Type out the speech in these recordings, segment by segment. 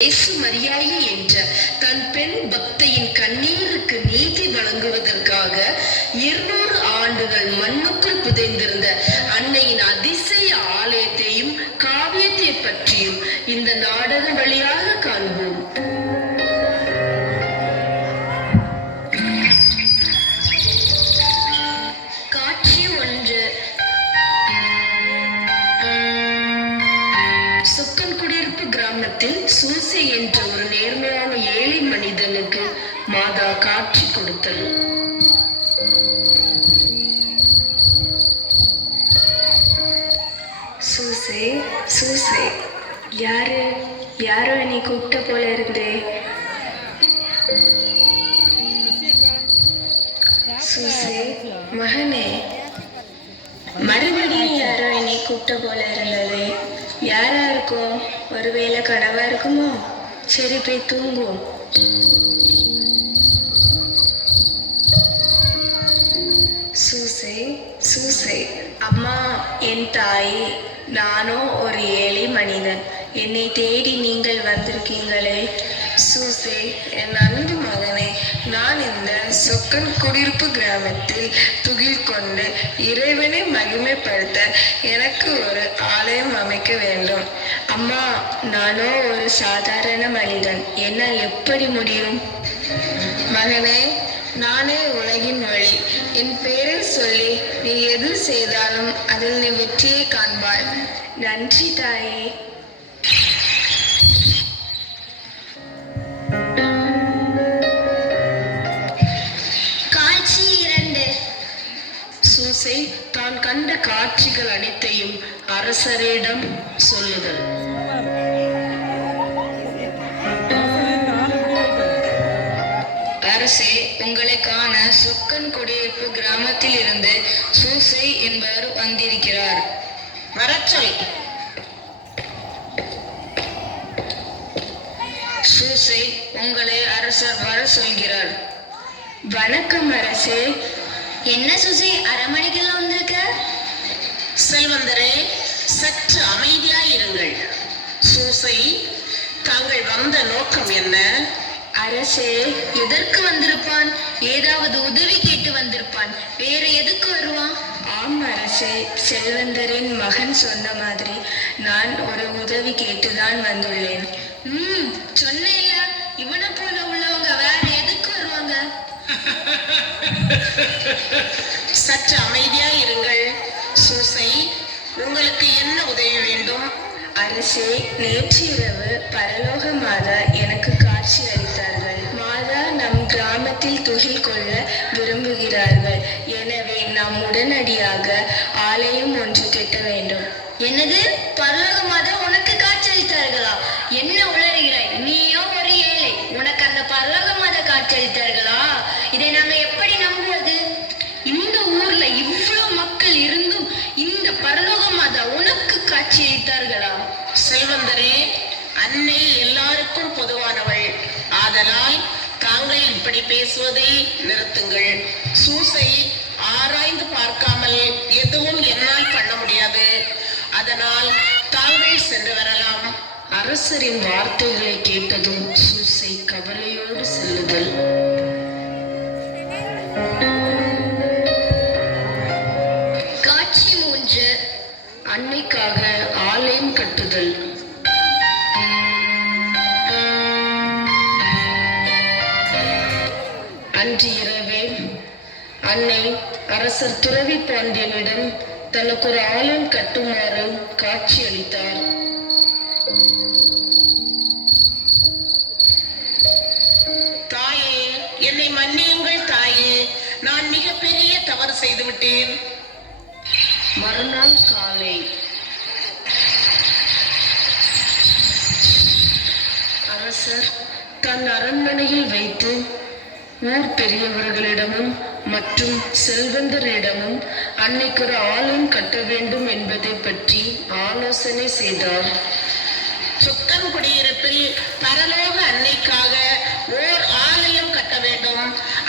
இயேசு மரியாயே என்ற தன் பெண் பக்தையின் கண்ணீருக்கு நீதி வழங்குவதற்காக 200 ஆண்டுகள் மண்ணுக்குள் புதைந்திருந்த அன்னையின் அதிசய ஆலயத்தையும் காவியத்தை பற்றியும் இந்த நாடகம் வழியாக காண்போம். காட்சி 1. சொக்கன் குடியிருப்பு கிராமத்தில் சூசை என்ற ஒரு நேர்மையான ஏழை மனிதனுக்கு மாதா காட்சி கொடுத்தல். சூசை, சூசை, யாரோ என்னை கூப்பிட்ட போல இருந்தே. சூசை, மகனே, மறுபடியும் யாரோ என்னை கூப்பிட்ட போல இருந்தது. யாரா இருக்கும்? ஒருவேளை கனவா இருக்குமோ? சரி, போய் தூங்குவோம். சூசை, சூசை, அம்மா, என் தாயே, நானும் ஒரு ஏழை மனிதன். என்னை தேடி நீங்கள் வந்திருக்கீங்களே. சூசை, என் அன்பு மகனே, நான் இந்த சொக்கன் குடியிருப்பு கிராமத்தில் துகில் கொண்டு இறைவனை மகிமைப்படுத்த எனக்கு ஒரு ஆலயம் அமைக்க வேண்டும். அம்மா, நானோ ஒரு சாதாரண மனிதன், என்னால் எப்படி முடியும்? மகனே, நானே உலகின் வழி. என் பெயரை சொல்லி நீ எது செய்தாலும் அதில் நீ வெற்றியை காண்பாய். நன்றி தாயே. காட்சி 2. சூசை தான் கண்ட காட்சிகள் அனைத்தையும் அரசரிடம் சொல்லுதல். அரசே, உங்களை காண சொக்கன் குடியிருப்பு கிராமத்தில் இருந்து சூசை என்பவர் வந்திருக்கிறார். வரச்சொல். சூசை, உங்களை அரசர் வர சொல்கிறார். வணக்கம் அரசே. என்ன சூசை, அரமணிக்கெல்லாம் வந்திருக்க? செல்வந்தரே, சற்று அமைதியாயிருங்கள். சூசை, தாங்கள் வந்த நோக்கம் என்ன? அரசே, எதற்கு வந்திருப்பான்? ஏதாவது உதவி கேட்டு வந்திருப்பான். வேற எதுக்கு வருவான்? ஆம் அரசே, செல்வந்தரின் மகன் சொன்ன மாதிரி நான் ஒரு உதவி கேட்டுதான் வந்துள்ளேன். சொன்னேன்ல, இவனை போல உள்ளவங்க வேற எதுக்கு வருவாங்க? சற்று அமைதியா இருங்கள். சூசை, உங்களுக்கு என்ன உதவி வேண்டும்? அரசே, நேற்று இரவு பரலோக மாதா எனக்கு காட்சி அளித்தார்கள். மாதா நம் கிராமத்தில் துகில் கொள்ள விரும்புகிறார்கள். எனவே நாம் உடனடியாக ஆலயம் ஒன்று கட்ட வேண்டும். என்னது? பரலோக மாதா உனக்கு காட்சி அளித்தார்களா? என்ன உளறுகிறாய்? நீயோ ஒரு ஏழை, உனக்கு அந்த பரலோக மாதா காட்சி அளித்தார்களா? இதை நாங்க எப்படி நம்புவது? இந்த ஊர்ல இவ்வளவு மக்கள் இருந்தும் இந்த பரலோக மாதா உனக்கு காட்சி அளித்தார்களா? செல்வந்தரே, அன்னை எல்லாருக்கும் பொதுவானவள். ஆதலால் தாங்கள் இப்படி பேசுவதை நிறுத்துங்கள். சூசை, ஆராய்ந்து பார்க்காமல் எதுவும் என்னால் பண்ண முடியாது. அதனால் தாங்கள் சென்று வரலாம். அரசரின் வார்த்தைகளை கேட்டதும் சூசை கவலையோடு செல்லுதல். காட்சி 3. அன்னைக்காக ஆலயம் கட்டுதல். அன்று இரவே அன்னை அரசர் துறவி பாண்டியனிடம் தனக்கு ஒரு ஆலயம் கட்டுமாறு காட்சி அளித்தார். தாயே, என்னை மன்னியுங்கள் தாயே, நான் மிகப்பெரிய தவறு செய்துவிட்டேன். மறுநாள் காலை அரசர் தன் அரண்மனையில் வைத்து ஊர் பெரியவர்களிடமும் மற்றும் செல்வந்தரிடமும் அன்னைக்கு ஒரு ஆலயம் கட்ட வேண்டும் என்பதை பற்றி ஆலோசனை செய்தார். சொக்கன் குடியிருப்பில் பரலோக அன்னைக்காக ஓர் ஆலயம் கட்ட வேண்டும்.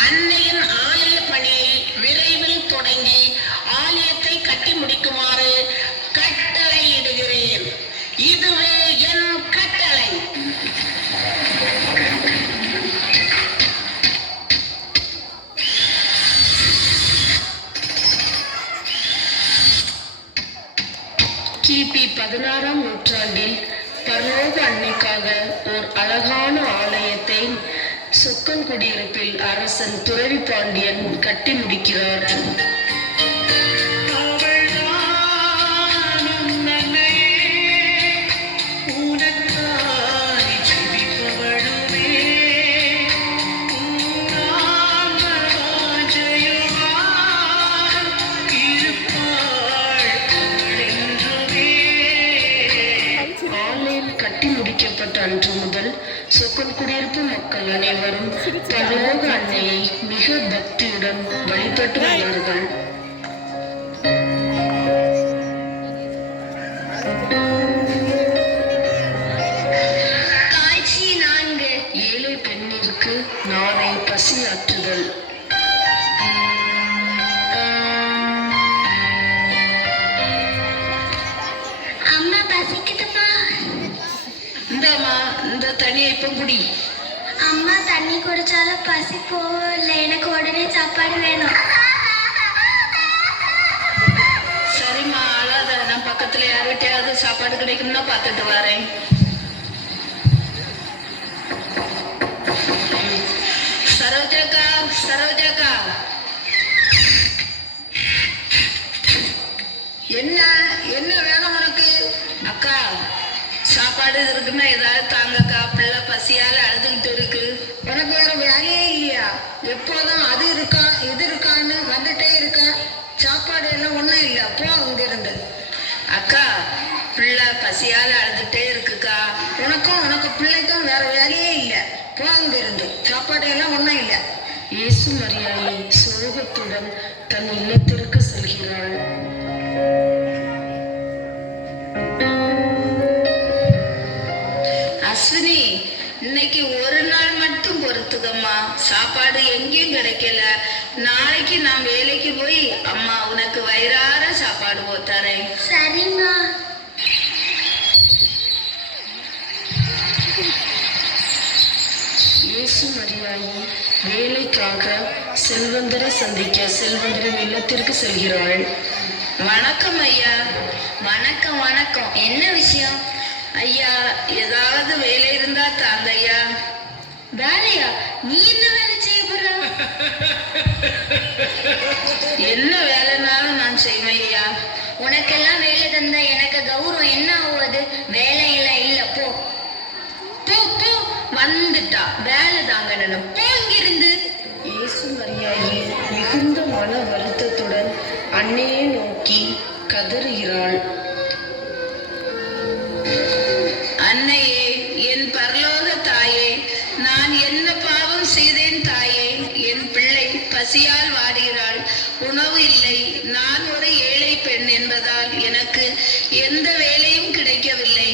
அன்னையின் ஆலய பணியை விரைவில் தொடங்கி ஆலயத்தை கட்டி முடிக்குமாறு கட்டளையிடுகிறேன். இதுவே என் கட்டளை. 16ஆம் நூற்றாண்டில் பரலோக அன்னைக்காக ஓர் அழகான ஆலயத்தை சொக்கன் குடியிருப்பில் அரசன் துறவி பாண்டியன் கட்டி முடிக்கிறார். அன்று முதல் சொக்கன் குடியிருப்பு மக்கள் அனைவரும் பரலோக அன்னையை மிக பக்தியுடன் வழிபட்டு வந்தார்கள். காட்சி 4. ஏழை பெண்ணிற்கு நாளை பசியாற்றுதல். அம்மா பசிக்குதுமா. இந்தாமா, இந்த தண்ணியை இப்ப குடி. அம்மா தண்ணி குடிச்சாலும் பசி போகல, எனக்கு உடனே சாப்பாடு வேணும். சரிம்மா, அழாத. நான் பக்கத்துல யார்கிட்டயாவது சாப்பாடு கிடைக்கும்னா பார்த்துட்டு வரேன். சரோஜாக்கா, சரோஜாக்கா, என்ன என்ன வேணும் உனக்கு? அக்கா, சாப்பாடு இருக்குன்னா ஏதாவது தாங்கக்கா, பிள்ளை பசியால அழுதுகிட்டு இருக்கு. உனக்கு வேற வேலையே இல்லையா? எப்போதும் அது இருக்கா இது இருக்கான்னு வந்துட்டே இருக்க. சாப்பாடு எல்லாம் ஒண்ணும் இல்ல, போ அங்க இருந்து. அக்கா, பிள்ளை பசியால அழுதுட்டே இருக்குக்கா. உனக்கு பிள்ளைக்கும் வேற வேலையே இல்ல, போ அங்க இருந்து. சாப்பாடு எல்லாம் ஒண்ணும் இல்ல. இயேசு மரியாதை சோகத்துடன் தன் இல்லத்திற்கு செல்கிறாள். அஸ்வினி, இன்னைக்கு ஒரு நாள் மட்டும் பொறுத்துக்கம்மா. சாப்பாடு எங்கேயும் கிடைக்கல. நாளைக்கு நான் வேலைக்கு போய் அம்மா உனக்கு வயிறார சாப்பாடு போத்தாரேன். சரிம்மா. இயேசு மரியாதை வேலைக்காக செல்வந்தரை சந்திக்க செல்வந்தரின் இல்லத்திற்கு செல்கிறாள். வணக்கம் ஐயா. வணக்கம் வணக்கம். என்ன விஷயம்? ஐயா, ஏதாவது வேலை இருந்தா தாங்க ஐயா. வேலையா? நீ என்ன வேலை செய்ய போற? என்ன வேலைனாலும் நான் செய்வேன் ஐயா. உனக்கெல்லாம் வேலை தந்தா எனக்கு கௌரவம் என்ன ஆகுது? வேலையெல்லாம் இல்ல, போ போ போ. வந்துட்டா வேலை தாங்க நினைப்போம். போ இங்கிருந்து. இயேசு மரியாதை மிகுந்த மன வருத்தத்துடன் அன்னையை நோக்கி கதறுகிறாள். அன்னையே, என் பரலோக தாயே, நான் என்ன பாவம் செய்தேன் தாயே? என் பிள்ளை பசியால் வாடுகிறாள், உணவு இல்லை. நான் ஒரு ஏழை பெண் என்பதால் எனக்கு எந்த வேலையும் கிடைக்கவில்லை.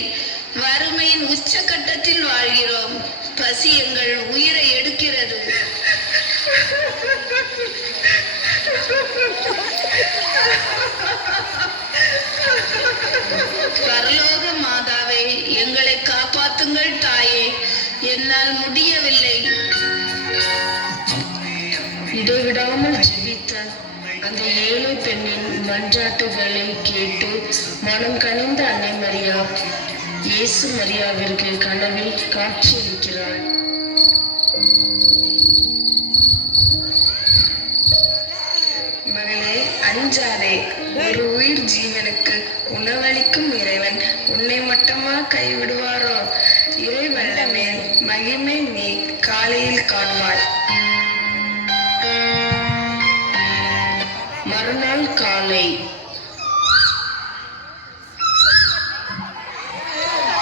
வறுமையின் உச்சகட்டத்தில் வாழ்கிறோம். பசி எங்கள் உயிரை எடுக்கிறது. பரலோக மாதாவே, எங்களை காப்பாத்துங்கள் தாயே, என்னால் முடியவில்லை. இடைவிடாமல் ஜெபித்த அந்த ஏழை பெண்ணின் மன்றாட்டுகளை கேட்டு மனம் கனிந்த அன்னை மரியா இயேசு மரியாவிற்கு கனவில் காட்சியளிக்கிறாள். மகளே, அஞ்சாதே. ஒரு உயிர் ஜீவனுக்கு உணவளிக்கும் இறைவன் உன்னை மட்டுமா கைவிடுவாரோ? இறை வல்லமே, மகிமை நீ காலையில் காண்பாய். மறுநாள் காலை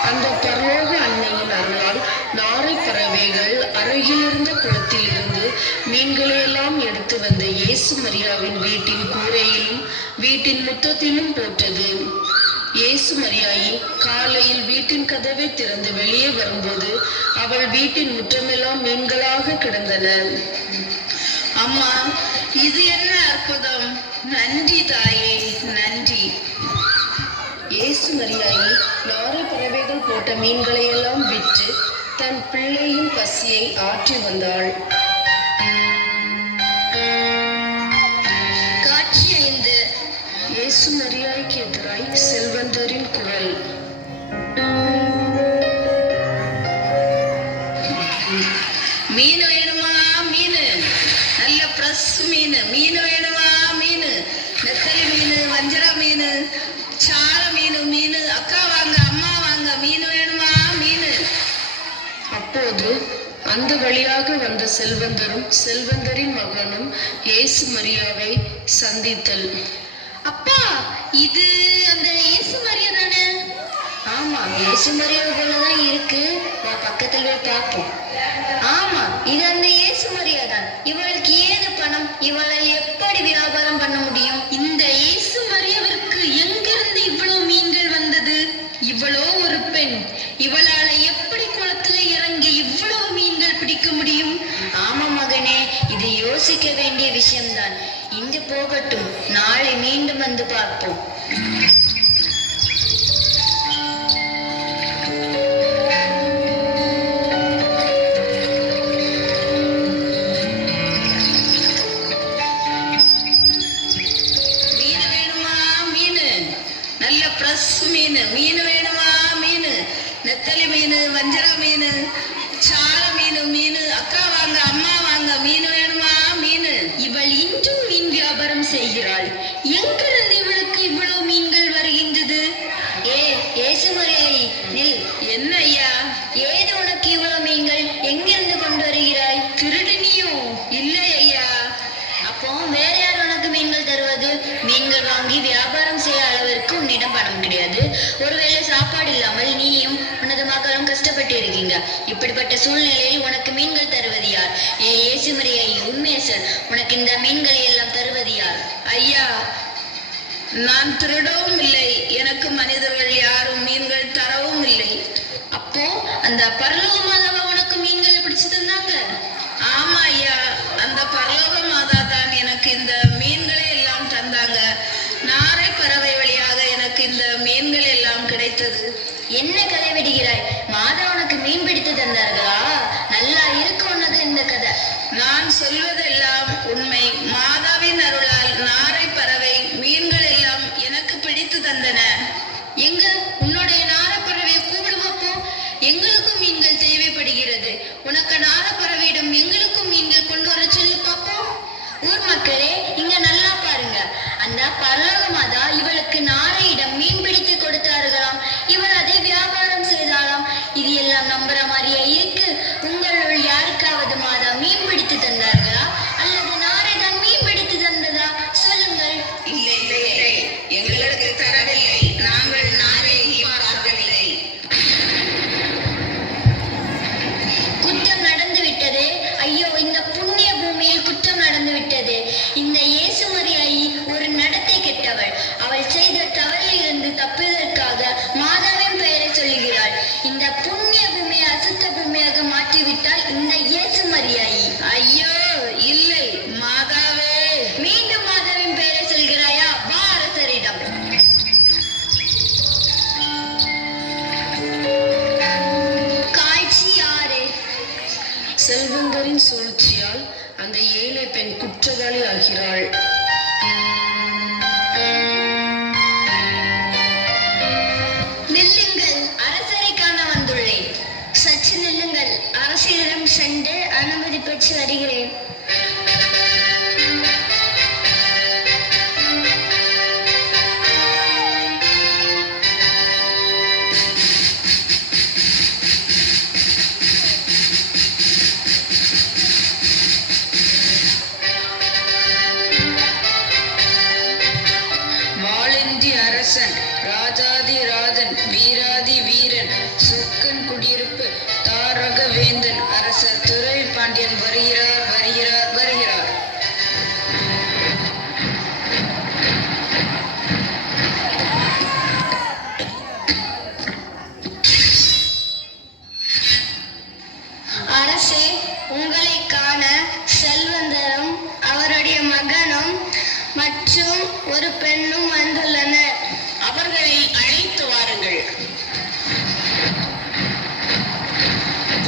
அந்த பரலோக அன்னையின் அருளால் நாரை பறவைகள் அருகிலிருந்த குளத்தில் இருந்து மீன்களையெல்லாம் எடுத்து வந்த இயேசு மரியாவின் வீட்டின் கூரையிலும் வீட்டின் முற்றத்திலும் போட்டது. இயேசு மரியாயை காலையில் வீட்டின் கதவை திறந்து வெளியே வரும்போது அவள் வீட்டின் முற்றமெல்லாம் மீன்களாக கிடந்தன. அம்மா, இது என்ன அற்புதம்! நன்றி தாயே, நன்றி. இயேசு மரியாயை நாரை பறவைகள் போட்ட மீன்களை எல்லாம் விற்று தன் பிள்ளையின் பசியை ஆற்றி வந்தாள். காட்சி 5. இயேசு மரியாய்க்கு எதிராய் செல்வந்தரின் குரல். மீன் வேணுமா? மீன் நல்ல ஃப்ரெஷ் மீன். மீன் வேணுமா? மீன் நெத்தலி மீன், வஞ்சர மீன், சால மீன். மீன் அக்கா வாங்க, அம்மா வாங்க. மீன் வேணுமா? மீன். அப்போது அந்த வழியாக வந்த செல்வந்தரும் செல்வந்தரின் மகனும் இயேசு மரியாவை சந்தித்தல். அப்பா, இது அந்த இயேசு மரியா தானே? ஆமா, இயேசு மரியாதை போலதான் இருக்கு. நான் பக்கத்துல போய் பார்ப்போம். ஆமா, இது அந்த இயேசு மரியா தான். இவளுக்கு ஏது பணம்? இவளால் எப்படி வியாபாரம் பண்ண முடியும்? இந்த இயேசு மரியாவிற்கு எங்கிருந்து இவ்வளவு மீன்கள் வந்தது? இவ்வளோ ஒரு பெண், இவளால எப்படி குளத்துல இறங்கி இவ்வளவு மீன்கள் பிடிக்க முடியும்? ஆமா மகனே, இது யோசிக்க வேண்டிய விஷயம்தான். இன்று போகட்டும், நாளை மீண்டும் வந்து பார்ப்போம். மீன் வேணுமா? மீன் நல்ல ஃப்ரெஷ் மீன். மீன் வேணுமா? மீன் நெத்தலி மீன், வஞ்சர மீன், சால மீன். மீன் அக்கா வாங்க, அம்மா வாங்க. மீன் வேணுமா? மீன். இவள் இன்றும் மீன் வியாபாரம் செய்கிறாள். எங்கிருந்து இவளுக்கு இவ்வளவு மீன்கள் வருகின்றது? இயேசு மரியாதை, நில். என்ன ஐயா? ஏது உனக்கு இவ்வளவு மீன்கள்? எங்கிருந்து கொண்டு வருகிறாய்? திருடினியோ? இல்லை ஐயா. அப்போ வேற யார் உனக்கு மீன்கள் தருவது? மீன்கள் வாங்கி வியாபாரம் செய்ய அளவிற்கு உன்னிடம் பணம் கிடையாது. ஒருவேளை சாப்பாடு இல்லாமல் நீயும் உனது மகளும் கஷ்டப்பட்டு இருக்கீங்க. இப்படிப்பட்ட சூழ்நிலையில் உனக்கு மீன்கள் தருவது யார்? இயேசு மரியாதை, உண்மையை சொல். உனக்கு இந்த மீன்களை எல்லாம் தருவது யார்? ஐயா, நான் திருடவும் இல்லை. எனக்கு மனிதர்கள் யாரும் மீன்கள் தரவும் இல்லை. அப்போ அந்த பரலோக மாதாவா உனக்கு மீன்களை பிடிச்சு தந்தாங்க? ஆமா ஐயா, அந்த பரலோக மாதா தான் எனக்கு இந்த மீன்களை எல்லாம் தந்தாங்க. நாரை பறவை வழியாக எனக்கு இந்த மீன்கள் எல்லாம் கிடைத்தது. என்ன கதை விடுகிறாய்? மாதா உனக்கு மீன் பிடித்து தந்தார்களா? நல்லா இருக்கு உனக்கு இந்த கதை. நான் சொல்வதெல்லாம் உண்மை. மாதாவின் அருளால் நாரை பறவை மீன்கள் எல்லாம் எனக்கு பிடித்து தந்தன. எங்க உன்னுடைய நாரப்பறவையை கூப்பிடுவாப்போ. எங்களுக்கும் மீன்கள் தேவைப்படுகிறது. உனக்கு நாரப்பறவையிடம் எங்களுக்கும் மீன்கள் கொண்டு வர சொல்லி பார்ப்போம். ஊர் மக்களே, இங்க நல்லா பாருங்க. அந்த பரலோக மாதா இவளுக்கு நாரையிடம் மீன் பிடித்து கொடுத்தார்களாம். இவள் அதை வியாபாரம் செய்தாலாம். இது எல்லாம் நம்புற மாதிரியே இருக்கு. உங்களுள் யாருக்காவது மாதா மீன் பிடித்து தந்தார்களா அல்லது நாரை தான் மீன் பிடித்து தந்ததா? சொல்லுங்கள். இல்லை இல்லை இல்லை, எங்களுக்கு தரவில்லை. நாங்கள் நாரை பார்க்கவில்லை. குற்றம் நடந்து விட்டதே. ஐயோ, இந்த புண்ணிய பூமியில் குற்றம் நடந்து விட்டது. இந்த இயேசு மரியாதை ஒரு நடத்தை கெட்டவள். அவள் செய்த தவறில் இருந்து தப்புவதற்காக மாதாவின் பெயரை சொல்லுகிறாள். இந்த புண்ணிய பூமியை அசுத்த பூமியாக மாற்றிவிட்டால் இந்த இயேசு மரியாதை. ஐயோ இல்லை மாதாவே. மீண்டும் மாதாவின் பெயரை சொல்கிறாயா? வா அரசரிடம். காட்சி 6. செல்வந்தரின் சூழ்ச்சியால் அந்த ஏழை பெண் குற்றவாளி ஆகிறாள். நில்லுங்கள், அரசரை காண வந்துள்ளேன். சற்று நில்லுங்கள், அரசரிடம் சென்று அனுமதி பெற்று வருகிறேன். வாளின்றி அரசன், ராஜாதி ராஜன், வீராதி வீரன், சொக்கன் குடியிருப்பு, தாரக வேந்தன், அரசர் துரை பாண்டியன் வருகிறார் வருகிறார் வருகிறார். அரசே, உங்களை காண செல்வந்தரும் அவருடைய மகனும் மற்றும் ஒரு பெண்ணும் வந்துள்ளனர். அவர்களை அழைத்து வாருங்கள்.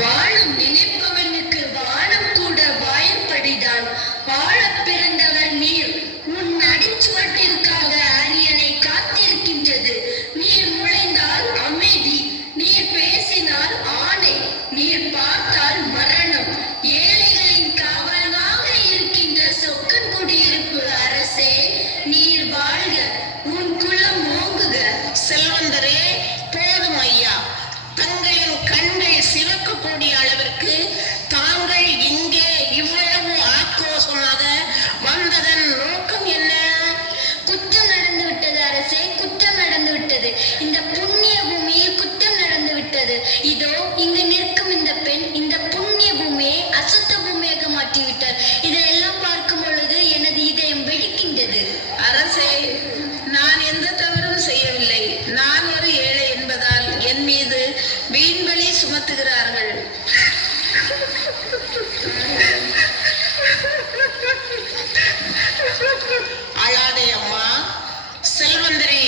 வாழும் நினைப்பவனுக்கு வானம் கூட வாயப்படிதான். வாழ பிறந்தவர் நீர். உன் அடிச்சுவட்டிற்காக அரியணை காத்து நீர் பார்த்தால் மரணம். ஏழைகளின் காவலாக இருக்கின்ற சொக்கன் குடியிருப்பு அரசே, நீர் வாழ்க, உன் குலம் ஓங்குக. செல்வந்தரே, போதும் ஐயா. தங்களின் கண்கள் சிவக்கக்கூடிய அளவிற்கு தாங்கள் இங்கே இவ்வளவு ஆக்ரோஷமாக வந்ததன் நோக்கம் என்ன? குற்றம் நடந்து விட்டது அரசே, குற்றம் நடந்து விட்டது. இந்த புண்ணிய பூமியில் குற்றம் நடந்து விட்டது. இதோ இங்கு நிற்கும் இந்த பெண் இந்த புண்ணிய பூமியை அசுத்த பூமியாக மாற்றிவிட்டார். இதையெல்லாம் பார்க்கும் பொழுது எனது இதயம் வெடிக்கின்றது. அரசே, நான் எந்த தவறும் செய்யவில்லை. நான் ஒரு ஏழை என்பதால் என் மீது வீண்வழி சுமத்துகிறார்கள். அழாதே அம்மா. செல்வந்தரே,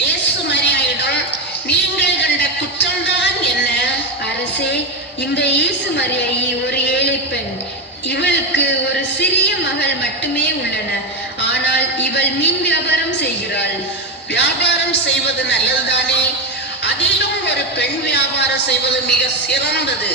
இயேசு மரியாயிடம் நீங்கள் கண்ட குற்றம்தான் என்ன? அரசே, இந்த இயேசு மரியாயி ஒரு ஏழை பெண். இவளுக்கு ஒரு சிறிய மகள் மட்டுமே உள்ளன. ஆனால் இவள் மீன் வியாபாரம் செய்கிறாள். வியாபாரம் செய்வது நல்லதுதானே? அதிலும் ஒரு பெண் வியாபாரம் செய்வது மிக சிறந்தது.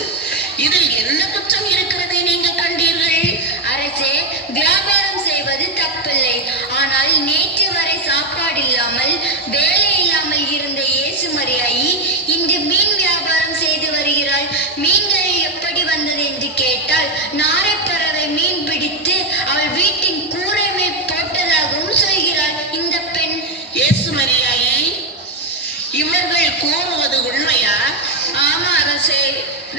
இதில் என்ன குற்றம் இருக்கிறதை நீங்கள் கண்டீர்கள்? அரசே, வியாபாரம் செய்வது தப்பில்லை. ஆனால் நேற்று வரை சாப்பாடு இல்லாமல் வேலை இல்லாமல் இருந்த இயேசு மரியாயி இன்று மீன் வியாபாரம் செய்து வருகிறாள். மீன்கள் எப்படி வந்தது என்று கேட்டால், நாரைப்பறவை மீன் பிடித்து அவள் வீட்டின் கூரை மேல் போட்டதாகவும் சொல்கிறாள் இந்த பெண். இயேசு மரியாயி, இவர்கள் கூறுவது உண்மையா? ஆமா அரசே,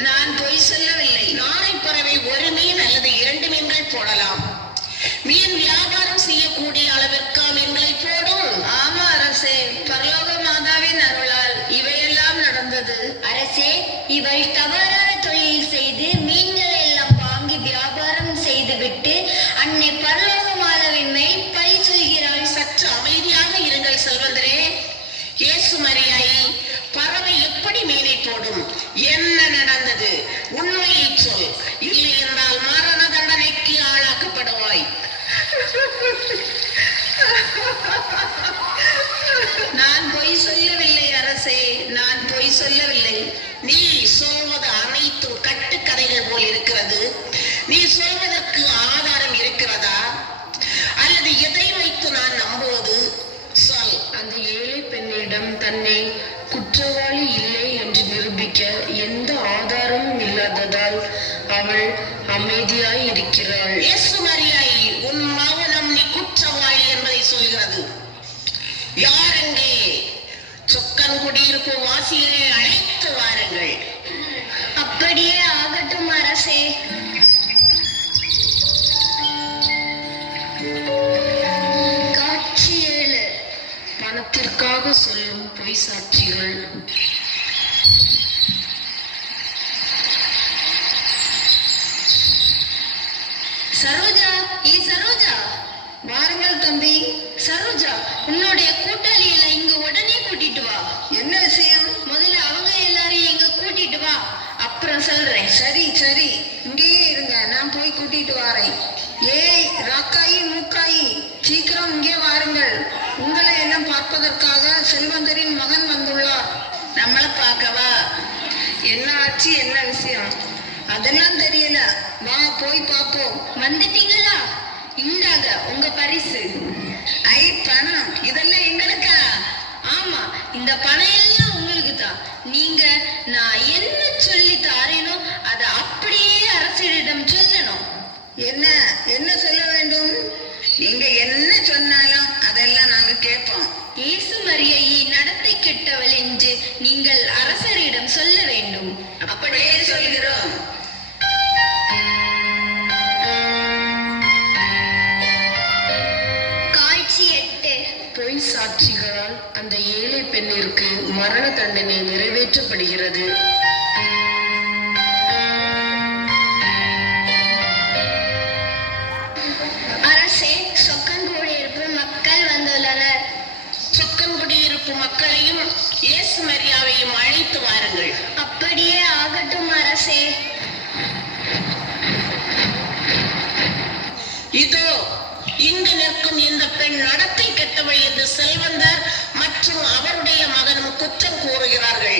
நான் பொய் சொல்லவில்லை. நாரைப்பறவை ஒரு மீன் அல்லது 2 மீன்கள் போடலாம். மீன் வியாபாரம் செய்யக்கூடிய அளவிற்கு மீன்களை போடும். ஆமா அரசே, பரலோக மாதாவின் அருளால் இவையெல்லாம் நடந்தது. அரசே, இவள் தவறான தொழில் செய்து மீன்களை எல்லாம் வாங்கி வியாபாரம் செய்துவிட்டு அன்னை பரலோக மாதாவின் மேல் பழி சொல்கிறாள். சற்று அமைதியாக இருங்கள் செல்வந்தரே. இயேசு மரியாயி, பறவை எப்படி மீனை போடும்? என்ன நடந்தது? உண்மையை சொல். இல்லை என்றால் மரண தண்டனைக்கு ஆளாக்கப்படுவாய். நான் பொய் சொல்லவில்லை அரசே, நான் பொய் சொல்லவில்லை. நீ சொல்வது அனைத்தும் கட்டுக்கதைகள் போல் இருக்கிறது. நீ சொல்வதற்கு ஆதாரம் இருக்கிறதா? அல்லது எதை வைத்து நான் நம்புவது? சொல். அந்த ஏழை பெண்ணிடம் தன்னை குற்றவாளி இல்லை என்று நிரூபிக்க எந்த ஆதாரமும் இல்லாததால் அவள் அமைதியாய் இருக்கிறாள். இயேசு மரியாயி, உன் மௌனம் நீ குற்றவாளி என்பதை சொல்கிறது. யார் எங்கே? சொக்கன் குடியிருப்பு வாசியரை அழைத்து வாருங்கள். அப்படியே ஆகட்டும் அரசே. காட்சி 7. பணத்திற்காக சொல்லும் பொய் சாட்சிகள். சரோஜா, சரோஜா, வாருங்கள் தம்பி. சரோஜா, உன்னுடைய கூட்டாளிகளை இங்க உடனே கூட்டிட்டு வா. என்ன விஷயம்? முதல்ல அவங்க எல்லாரையும் இங்க கூட்டிட்டு வா, அப்புறம் சொல்றேன். சரி சரி, இங்கேயே இருங்க, நான் போய் கூட்டிட்டு வரேன். ஏய் ராக்காயி மூக்காயி, சீக்கிரம் இங்கே வாருங்கள். உங்களை எல்லாம் பார்ப்பதற்காக செல்வந்தரின் மகன் வந்துள்ளார். நம்மளை பார்க்கவா? என்ன ஆச்சு, என்ன விஷயம்? அதெல்லாம் தெரியல, வா போய் பார்ப்போம். வந்துட்டீங்களா? இந்தாங்க உங்க பரிசு. ஐ பணம், இதெல்லாம் எங்களுக்கா? ஆமா, இந்த பணம் எல்லாம் உங்களுக்கு தான். நீங்க நான் என்ன சொல்லி தாரேனோ அதை அப்படியே அரசிடம் சொல்லணும். என்ன என்ன சொல்ல வேண்டும்? நீங்க என்ன சொன்னாலும் அதெல்லாம் நாங்க கேட்போம். இயேசு மரியாயை நடத்தை கெட்டவள் என்று நீங்கள் அரசரிடம் சொல்ல வேண்டும். அப்படியே சொல்கிறோம். காட்சி 8. பொய் சாட்சிகளால் அந்த ஏழை பெண்ணிற்கு மரண தண்டனை நிறைவேற்றப்படுகிறது. அரசே, சொக்கன்குடியிருப்பு மக்கள் வந்துள்ளனர். சொக்கன்குடியிருப்பு மக்களையும் இயேசு மரியாவையும் அழைத்து வாருங்கள். அப்படியே ஆகட்டும் அரசே. இதோ இங்கு நிற்கும் இந்த பெண் நடத்தை கெட்டவள் என்று செல்வந்தர் மற்றும் அவருடைய மகனும் குற்றம் கூறுகிறார்கள்.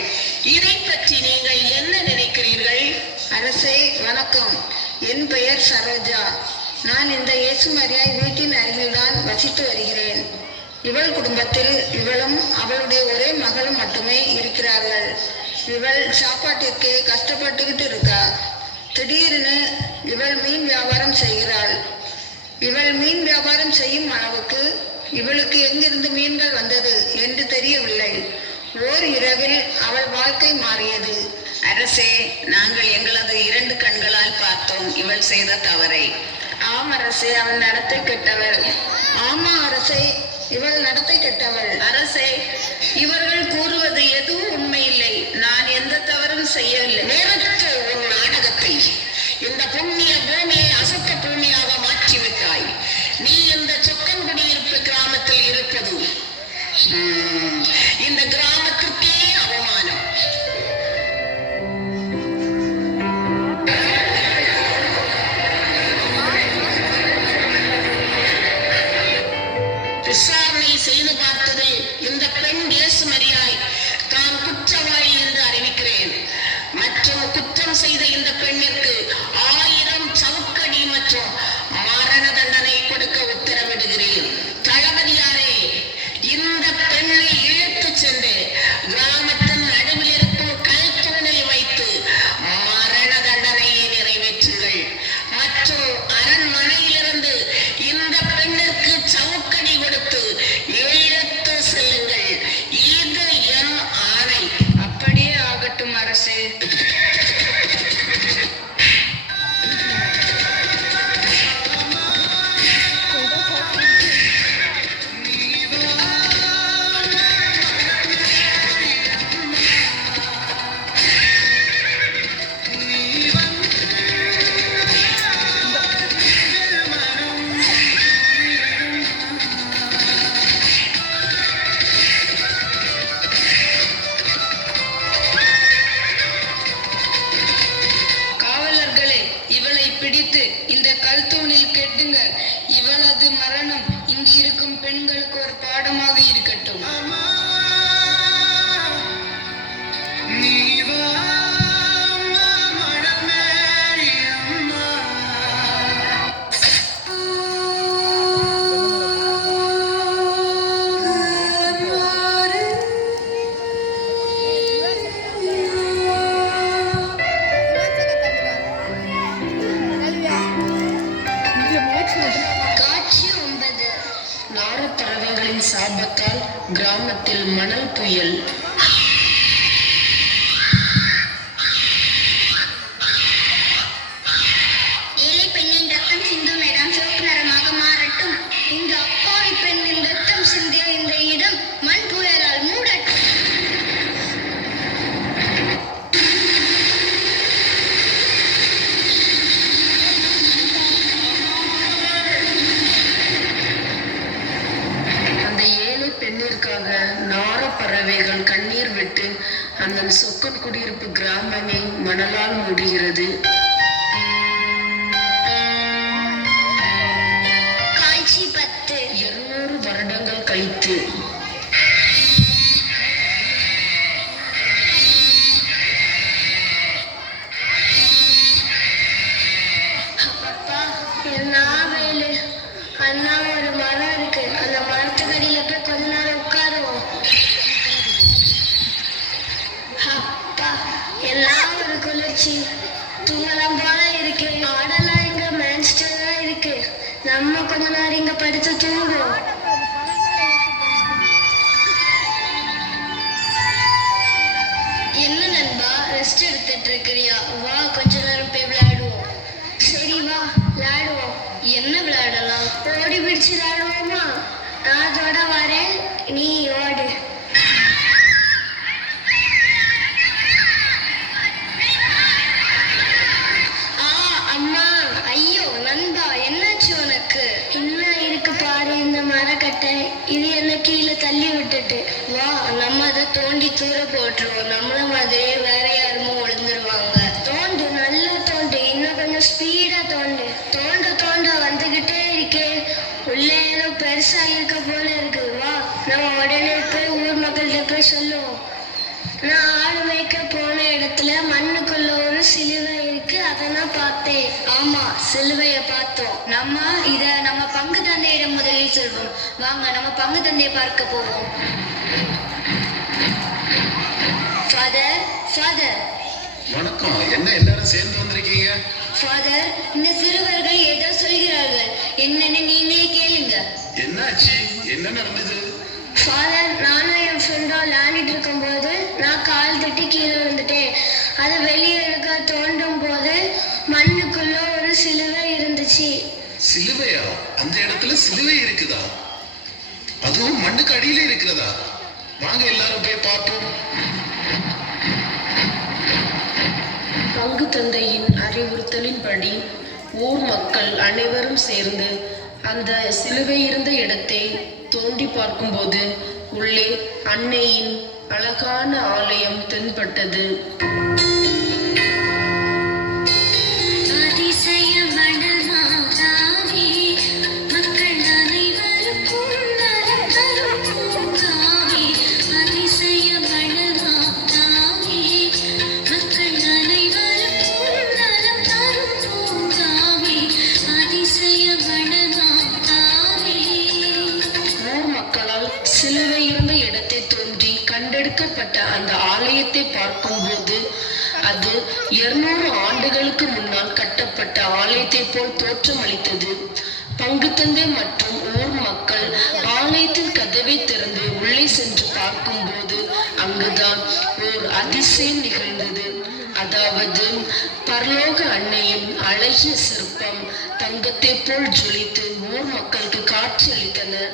இதை பற்றி நீங்கள் என்ன நினைக்கிறீர்கள்? அரசே வணக்கம். என் பெயர் சரோஜா. நான் இந்த இயேசு மரியாய் வீட்டின் அருகில்தான் வசித்து வருகிறேன். இவள் குடும்பத்தில் இவளும் அவளுடைய ஒரே மகளும் மட்டுமே இருக்கிறார்கள். இவள் சாப்பாட்டிற்கு கஷ்டப்பட்டுக்கிட்டு இருக்கா. திடீர்னு இவள் மீன் வியாபாரம் செய்கிறாள். இவள் மீன் வியாபாரம் செய்யும் அளவுக்கு இவளுக்கு எங்கிருந்து மீன்கள் வந்தது என்று தெரியவில்லை. ஓர் இரவில் அவள் வாழ்க்கை மாறியது. அரசே, நாங்கள் எங்களது 2 கண்களால் பார்த்தோம் இவள் செய்த தவறை. ஆம் அரசே, அவள் நடத்தை கெட்டவள். ஆமா அரசே, இவள் நடத்தை கெட்டவள். அரசே, இவர்கள் கூறுவது எதுவும் உண்மையில்லை. நான் எந்த தவறும் செய்யவில்லை. நேரத்து ஒரு நாடகத்தை இந்த புண்ணிய பூமியை அசத்த பூமியாக மாற்றிவிட்டாய். நீ இந்த சொக்கன்குடியிருப்பு கிராமத்தில் இருப்பது இந்த கிராமத்திற்கே அவமானம். விசாரணை செய்து பார்த்ததில் இந்த பெண் இயேசு மரியாய் தான் குற்றவாளி என்று அறிவிக்கிறேன். மற்றும் குற்றம் செய்த இந்த பெண்ணிற்கு 1000 சவுக்கடி மற்றும் மரண தண்டனை கொடுக்க உத்தரவிடுகிறேன். தளபதியாரே, இந்த பெண்ணை இழுத்துச் சென்று கிராமத்தின் நடுவில் இருக்கும் கல்தூணில் வைத்து மரண தண்டனையை நிறைவேற்றுங்கள். மற்றும் அரண்மனையிலிருந்து இந்த பெண்ணிற்கு சவுக்கடி கொடுத்து இழுத்து செல்லுங்கள். இது என் ஆணை. அப்படியே ஆகட்டும் அரசே. காவலர்களே, இவளை பிடித்து இந்த கல்தூணில் கெட்டுங்க. இவளது மரணம் இங்கு இருக்கும் பெண்களுக்கு ஒரு பாடமாக இருக்கட்டும். காட்சி 9. நாரப்பறவைகளின் சாபத்தால் கிராமத்தில் மணல் புயல். ஏழை பெண்ணின் ரத்தம் சிந்தும் இடம் சிவப்பு நிறமாக மாறட்டும். இந்த அப்பாவி பெண்ணின் ரத்தம் சிந்திய இந்த இடம் மண் புயலால் மூடட்டும். அந்த ஏழை பெண்ணிற்காக நாரப்பறவைகள் கண்ணீர் விட்டு அந்த சொக்கன் குடியிருப்பு கிராமமே மணலால் மூடுகிறது. காட்சி 10. 200 வருடங்கள் கழித்து அப்பா, என்ன வேலு. அண்ணா, ஒரு மரம் இருக்கு. அந்த மரத்துக்கு அடியில போய் கொஞ்ச நேரம் உட்காருவோம். அப்பா, எல்லாம் ஒரு குளிர்ச்சி. தூங்கலாம் போல இருக்கு. ஆடெல்லாம் இங்க மேய்ச்சிட்டு தான் இருக்கு. நம்ம கொஞ்ச நேரம் இங்க படுத்து தூங்குவோம். என்ன நண்பா, ரெஸ்ட் எடுத்துட்டு இருக்கிறியா? வா, கொஞ்ச நேரம் போய் விளையாடுவோம். சரி வா, விளையாடுவோம். என்ன விளையாடலாம்? ஓடி பிடிச்சு விளையாடுவோமா? நான் அதோட வரேன், நீ ஓடு. ஆ, அம்மா. ஐயோ நண்பா, என்னாச்சு உனக்கு? என்ன இருக்கு பாரு இந்த மரக்கட்டை. இது என்ன கீழே தள்ளி விட்டுட்டு. வா, நம்ம அதை தோண்டி தூர போட்டுருவோம். நம்மள மாதிரியே வேற யாருமோ விழுந்துருவாங்க. தோண்டு, நல்லா தோண்டு. இன்னும் கொஞ்சம் ஸ்பீடா தோண்டு. தோண்ட தோண்ட வந்துகிட்டே இருக்கே. உள்ள ஏதோ பெருசா இருக்க போல இருக்கு. வா, நம்ம உடனே போய் ஊர் மக்கள்கிட்ட போய் சொல்லுவோம். நான் ஆடு மேய்க்க பார்த்தேன். ஆமா, சிலுவையை பார்த்தோம். நம்ம பங்கு தந்தையிடம் முதலில் செல்வோம். வாங்க நம்ம பங்கு தந்தையை பார்க்க போவோம். ஃபாதர், ஃபாதர், வணக்கம். என்ன எல்லாரும் சேர்ந்து வந்திருக்கீங்க? ஃபாதர், இந்த சிறுவர்கள் ஏதோ சொல்கிறார்கள். என்னன்னு நீங்களே கேளுங்க. என்னாச்சு? என்ன நடந்தது? ஃபாதர், நானும் என் ஃப்ரெண்டும் விளையாடிட்டு இருக்கும்போது நான் கால் தட்டி கீழே விழுந்துட்டேன். அதை வெளியே எடுக்க தோண்டும் போது மண்ணுக்குள்ள ஒரு சிலுவை இருந்துச்சு. சிலுவையா? அந்த இடத்துல சிலுவை இருக்குதா? அதுவும் மண்ணுக்கு அடியில இருக்கிறதா? வாங்க எல்லாரும் போய் பார்ப்போம். பங்கு தந்தையின் அறிவுறுத்தலின்படி ஊர் மக்கள் அனைவரும் சேர்ந்து அந்த சிலுவை இருந்த இடத்தை தோண்டி பார்க்கும்போது உள்ளே அன்னையின் அழகான ஆலயம் தென்பட்டது. சிலுவை இருந்த இடத்தை தோன்றி கண்டெடுக்கப்பட்ட அந்த ஆலயத்தை பார்க்கும்போது அது 200 ஆண்டுகளுக்கு முன்னால் கட்டப்பட்ட ஆலயத்தை போல் தோற்றமளித்தது. பங்கு தந்தை மற்றும் ஊர் மக்கள் ஆலயத்தின் கதவை திறந்து உள்ளே சென்று பார்க்கும்போது அங்குதான் ஓர் அதிசயம் நிகழ்ந்தது. அதாவது பரலோக அன்னையின் அழகிய சிற்பம் தங்கத்தை போல் ஜொலித்து ஊர் மக்களுக்கு காட்சியளித்தனர்.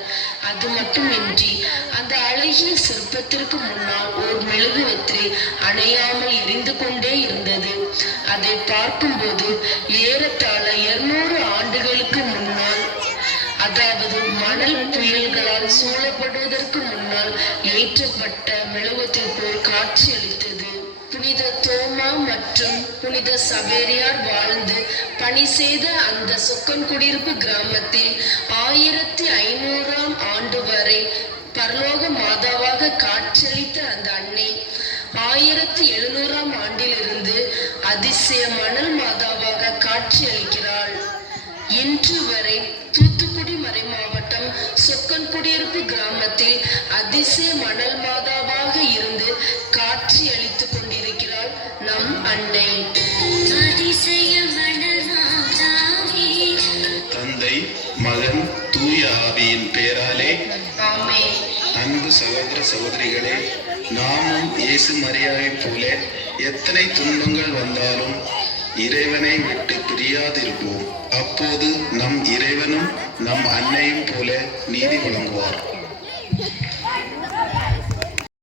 அது மட்டுமின்றி அந்த அழகிய சிற்பத்திற்கு முன்னால் ஒரு மெழுகுவர்த்தி அணையாமல் எரிந்து கொண்டே இருந்தது. அதை பார்க்கும்போது ஏறத்தாழ 200 ஆண்டுகளுக்கு முன்னால், அதாவது மணல் புயல்களால் சூழப்படுவதற்கு முன்னால் ஏற்றப்பட்ட மெழுகுவர்த்தி போல் காட்சியளித்தது. புனித தோமா மற்றும் புனித சவேரியார் வாழ்ந்து பணி செய்த அந்த சொக்கன் குடியிருப்பு கிராமத்தில் 1500ஆம் ஆண்டு வரை பரலோக மாதாவாக காட்சியளித்த அந்த அன்னை 1700ஆம் ஆண்டிலிருந்து அதிசய மணல் மாதாவாக காட்சியளிக்கிறாள். இன்று வரை தூத்துக்குடி மறை மாவட்டம் சொக்கன் குடியிருப்பு கிராமத்தில் அதிசய மணல் மாதாவாக இருந்து காட்சி அளித்துக் கொண்டிருக்கிறாள் நம் அன்னை. தந்தை, மகன், தூய ஆவியின் பெயராலே ஆமென். அன்பு சகோதர சகோதரிகளே, நாமும் இயேசு மரியாதைப் போல எத்தனை துன்பங்கள் வந்தாலும் இறைவனை விட்டு பிரியாதிருப்போம். அப்போது நம் இறைவனும் நம் அன்னையும் போல நீதி வழங்குவார்.